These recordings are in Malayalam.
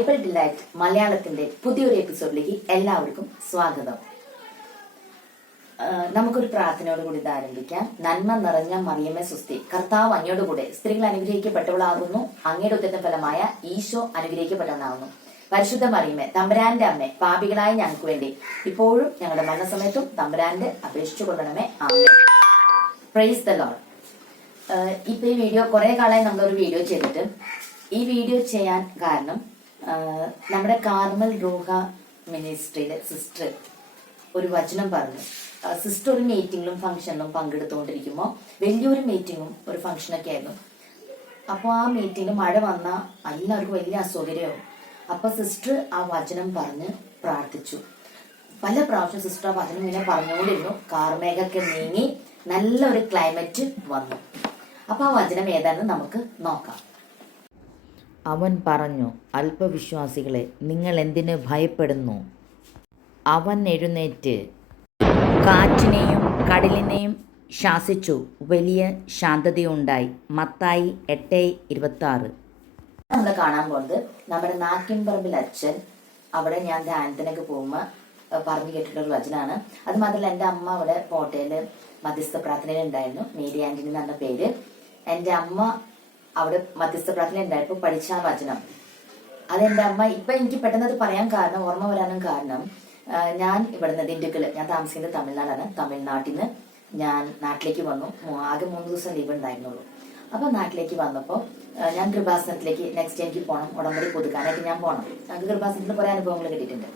ബൈബിൾ ഡിലൈറ്റ് മലയാളത്തിന്റെ പുതിയൊരു എപ്പിസോഡിലേക്ക് എല്ലാവർക്കും സ്വാഗതം. നമുക്കൊരു പ്രാർത്ഥനയോട് കൂടി ഇത് ആരംഭിക്കാം. നന്മ നിറഞ്ഞ മറിയമ്മേ സുസ്തി കർത്താവ് അങ്ങയോട് കൂടെ സ്ത്രീകൾ അനുഗ്രഹിക്കപ്പെട്ടവളാകുന്നു. അങ്ങയുടെ ഉത്തരം ഫലമായ ഈശോ അനുഗ്രഹിക്കപ്പെട്ടവനാകുന്നു. പരിശുദ്ധ മറിയമ്മേ തമ്പുരാന്റെ അമ്മ പാപികളായ ഞങ്ങൾക്ക് വേണ്ടി ഇപ്പോഴും ഞങ്ങളുടെ മരണസമയത്തും തമ്പുരാന്റെ അപേക്ഷിച്ചു കൊള്ളണമേ. പ്രൈസ് ദ ലോഡ് ഇപ്പൊ ഈ വീഡിയോ കുറെ കാലമായി നമ്മളൊരു വീഡിയോ ചെയ്തിട്ട് ഈ വീഡിയോ ചെയ്യാൻ കാരണം നമ്മുടെ കാർമൽ റൂഹ മിനിസ്ട്രിയിലെ സിസ്റ്റർ ഒരു വചനം പറഞ്ഞു. സിസ്റ്റർ ഒരു മീറ്റിംഗിലും ഫംഗ്ഷനിലും പങ്കെടുത്തുകൊണ്ടിരിക്കുമ്പോൾ വലിയൊരു മീറ്റിങ്ങും ഒരു ഫംഗ്ഷനൊക്കെ ആയിരുന്നു. അപ്പോൾ ആ മീറ്റിംഗിൽ മഴ വന്ന എല്ലാവർക്കും വലിയ അസൗകര്യമാവും അപ്പൊ സിസ്റ്റർ ആ വചനം പറഞ്ഞ് പ്രാർത്ഥിച്ചു. പല പ്രാവശ്യം സിസ്റ്റർ ആ വചനം ഇങ്ങനെ പറഞ്ഞുകൊണ്ടിരുന്നു. കാർമേഘൊക്കെ നീങ്ങി നല്ലൊരു ക്ലൈമറ്റ് വന്നു. അപ്പൊ ആ വചനം ഏതാണെന്ന് നമുക്ക് നോക്കാം. അവൻ പറഞ്ഞു അല്പവിശ്വാസികളെ നിങ്ങൾ എന്തിന് ഭയപ്പെടുന്നു? അവൻ എഴുന്നേറ്റ് കാറ്റിനെയും കടലിനെയും ശാസിച്ചു. വലിയ ശാന്തതയുണ്ടായി. മത്തായി എട്ട് ഇരുപത്തി ആറ് നമ്മൾ കാണാൻ പോകുന്നത് നമ്മുടെ നാക്കിൻപറമ്പിൽ അച്ഛൻ. അവിടെ ഞാൻ ധ്യാനത്തിനൊക്കെ പോകുമ്പോൾ പറഞ്ഞു കേട്ടിട്ടുള്ള വചനാണ്. അത് മാത്രമല്ല എന്റെ അമ്മ അവിടെ കോട്ടയിൽ മധ്യസ്ഥ പ്രാർത്ഥനയിൽ ഉണ്ടായിരുന്നു മേരി ആന്റണി എന്ന് പറഞ്ഞ പേര്. എന്റെ അമ്മ അവിടെ മധ്യസ്ഥ പ്രാർത്ഥന ഉണ്ടായപ്പോൾ പഠിച്ച ആ വചനം. അതെന്റെ അമ്മ ഇപ്പൊ എനിക്ക് പെട്ടെന്ന് അത് പറയാൻ കാരണം ഓർമ്മ വരാനും കാരണം ഞാൻ ഇവിടുന്ന് ദിണ്ടുക്കൽ ഞാൻ താമസിക്കുന്നത് തമിഴ്നാടാണ്. തമിഴ്നാട്ടിൽ നിന്ന് ഞാൻ നാട്ടിലേക്ക് വന്നു. ആകെ മൂന്ന് ദിവസം ലീവ് ഉണ്ടായിരുന്നുള്ളൂ. അപ്പൊ നാട്ടിലേക്ക് വന്നപ്പോ ഞാൻ കൃപാസനത്തിലേക്ക് നെക്സ്റ്റ് എനിക്ക് പോകണം ഉടമ്പടി പുതുക്കാനായിട്ട് ഞാൻ പോകണം ഞങ്ങൾക്ക് കൃപാസനത്തിൽ കുറെ അനുഭവങ്ങൾ കിട്ടിയിട്ടുണ്ട്.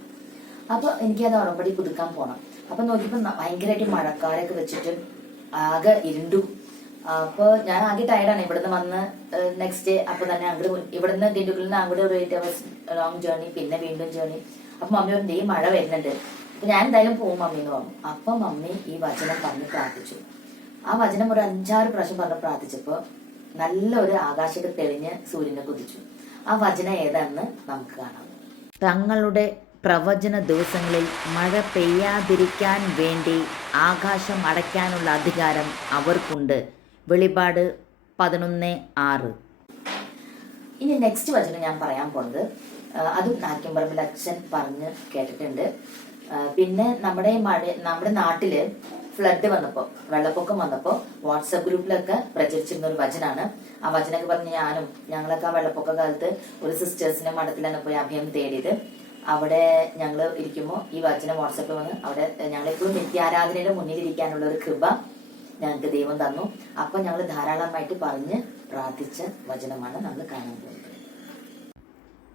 അപ്പൊ എനിക്കത് ഉടമ്പടി പുതുക്കാൻ പോകണം അപ്പൊ നോക്കിയപ്പോ ഭയങ്കരമായിട്ട് മഴക്കാരൊക്കെ വെച്ചിട്ട് ആകെ ഇരുണ്ടു അപ്പൊ ഞാൻ ആകെ ടയർഡാണ് ഇവിടുന്ന് വന്ന് നെക്സ്റ്റ് ഡേ അപ്പൊ തന്നെ അങ്ങോട്ട് ഇവിടുന്ന് ദിണ്ടുക്കിൽ നിന്ന് അങ്ങോട്ട് ഒരു എയ്റ്റ് അവേഴ്സ് ലോങ് ജേർണി പിന്നെ വീണ്ടും ജേർണി അപ്പൊ മമ്മി പറഞ്ഞു ഈ മഴ വരുന്നുണ്ട്. അപ്പൊ ഞാൻ എന്തായാലും പോകും മമ്മി എന്ന് പറഞ്ഞു. അപ്പൊ മമ്മി ഈ വചനം പറഞ്ഞ് പ്രാർത്ഥിച്ചു. ആ വചനം ഒരു അഞ്ചാറ് പ്രാവശ്യം പറഞ്ഞ് പ്രാർത്ഥിച്ചപ്പോ നല്ലൊരു ആകാശത്ത് തെളിഞ്ഞ് സൂര്യനെ കുതിച്ചു ആ വചനം ഏതാണെന്ന് നമുക്ക് കാണാം. തങ്ങളുടെ പ്രവചന ദിവസങ്ങളിൽ മഴ പെയ്യാതിരിക്കാൻ വേണ്ടി ആകാശം അടയ്ക്കാനുള്ള അധികാരം അവർക്കുണ്ട്. വെളിപാട് പതിനൊന്ന് ആറ്. ഇനി നെക്സ്റ്റ് വചനം ഞാൻ പറയാൻ പോണത് അതും നാക്കിമ്പറമ്പിൽ അച്ഛൻ പറഞ്ഞ് കേട്ടിട്ടുണ്ട്. പിന്നെ നമ്മുടെ മഴ നമ്മുടെ നാട്ടിൽ ഫ്ലഡ് വന്നപ്പോ വെള്ളപ്പൊക്കം വന്നപ്പോ വാട്സപ്പ് ഗ്രൂപ്പിലൊക്കെ പ്രചരിച്ചിരുന്ന ഒരു വചനാണ്. ആ വചനൊക്കെ പറഞ്ഞ് ഞാനും ഞങ്ങളൊക്കെ ആ വെള്ളപ്പൊക്ക കാലത്ത് ഒരു സിസ്റ്റേഴ്സിന്റെ മഠത്തിലാണ് പോയി അഭയം തേടിയത്. അവിടെ ഞങ്ങൾ ഇരിക്കുമ്പോൾ ഈ വചനം വാട്സപ്പിൽ വന്ന് അവിടെ ഞങ്ങളെപ്പോഴും നിത്യാരാധനയുടെ മുന്നിൽ ഇരിക്കാനുള്ള ഒരു കൃപ ഞങ്ങൾക്ക് ദൈവം തന്നു. അപ്പൊ ഞങ്ങൾ ധാരാളമായിട്ട് പറഞ്ഞ് പ്രാർത്ഥിച്ച വചനമാണ് നമ്മൾ കാണാൻ പോകുന്നത്.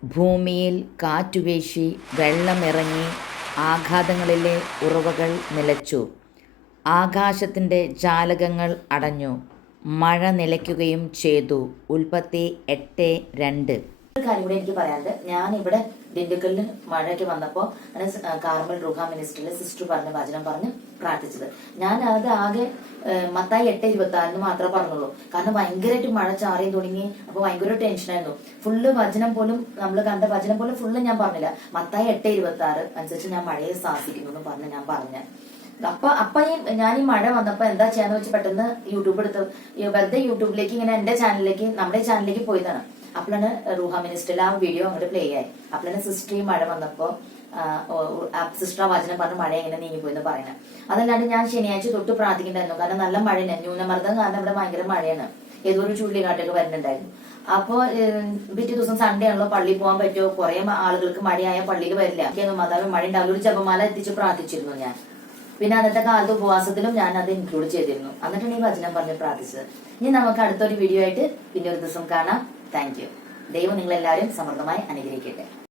ഭൂമിയിൽ കാറ്റുവീശി വെള്ളമിറങ്ങി ആഘാതങ്ങളിലെ ഉറവകൾ നിലച്ചു. ആകാശത്തിന്റെ ജാലകങ്ങൾ അടഞ്ഞു. മഴ നിലയ്ക്കുകയും ചെയ്തു. ഉൽപ്പത്തി എട്ട് രണ്ട്. ഒരു കാര്യം കൂടി എനിക്ക് പറയാനുണ്ട്. ഞാൻ ഇവിടെ ദിണ്ടുക്കലിൽ മഴയൊക്കെ വന്നപ്പോ ആണ് കാർമൽ റുഹ മിനിസ്റ്ററിലെ സിസ്റ്റർ പറഞ്ഞ വചനം പറഞ്ഞ് പ്രാർത്ഥിച്ചത്. ഞാൻ അത് ആകെ മത്തായി എട്ട് ഇരുപത്തി ആറിന് മാത്രമേ പറഞ്ഞുള്ളൂ. കാരണം ഭയങ്കരമായിട്ട് മഴ ചാറിയും തുടങ്ങി അപ്പൊ ഭയങ്കര ടെൻഷനായിരുന്നു ഫുള്ള് വചനം പോലും നമ്മൾ കണ്ട വചനം പോലും ഫുള്ള് ഞാൻ പറഞ്ഞില്ല. മത്തായി എട്ട് ഇരുപത്തി ആറ് അനുസരിച്ച് ഞാൻ മഴയെ സാധിക്കുന്നു എന്ന് പറഞ്ഞ് ഞാൻ പറഞ്ഞ. അപ്പൊ അപ്പൊ ഈ ഞാൻ ഈ മഴ വന്നപ്പോ എന്താ ചെയ്യാന്ന് വെച്ച് പെട്ടെന്ന് യൂട്യൂബ് എടുത്ത് വെറുതെ യൂട്യൂബിലേക്ക് ഇങ്ങനെ എന്റെ ചാനലിലേക്ക് നമ്മുടെ ചാനലിലേക്ക് പോയതാണ്. അപ്പോഴാണ് റൂഹ മിനിസ്റ്ററിൽ ആ വീഡിയോ അങ്ങോട്ട് പ്ലേ ആയി അപ്പോഴാണ് സിസ്റ്റർ ഈ മഴ വന്നപ്പോ സിസ്റ്റർ വചനം പറഞ്ഞ് മഴ എങ്ങനെ നീങ്ങിപ്പോയെന്ന് പറയണേ. അതല്ലാണ്ട് ഞാൻ ശനിയാഴ്ച തൊട്ട് പ്രാർത്ഥിക്കണ്ടായിരുന്നു കാരണം നല്ല മഴയാണ് ന്യൂനമർദ്ദം കാരണം ഇവിടെ ഭയങ്കര മഴയാണ്. ഏതോ ഒരു ചുഴലിക്കാട്ടൊക്കെ വരുന്നുണ്ടായിരുന്നു. അപ്പോ പിറ്റേ ദിവസം സൺഡേ ആണല്ലോ പള്ളി പോകാൻ പറ്റുമോ കുറെ ആളുകൾക്ക് മഴയായ പള്ളിയിൽ വരില്ല. മാതാവ് മഴ ഉണ്ടാവില്ല. ഒരു ജപമാല എത്തിച്ച് പ്രാർത്ഥിച്ചിരുന്നു ഞാൻ. പിന്നെ അന്നത്തെ കാലത്ത് ഉപവാസത്തിലും ഞാൻ അത് ഇൻക്ലൂഡ് ചെയ്തിരുന്നു. എന്നിട്ടാണ് ഈ വചനം പറഞ്ഞ് പ്രാർത്ഥിച്ചത്. ഇനി നമുക്ക് അടുത്തൊരു വീഡിയോ ആയിട്ട് പിന്നെ ഒരു ദിവസം കാണാം. Thank you. ദൈവം നിങ്ങളെല്ലാവരും സമൃദ്ധമായി അനുഗ്രഹിക്കട്ടെ.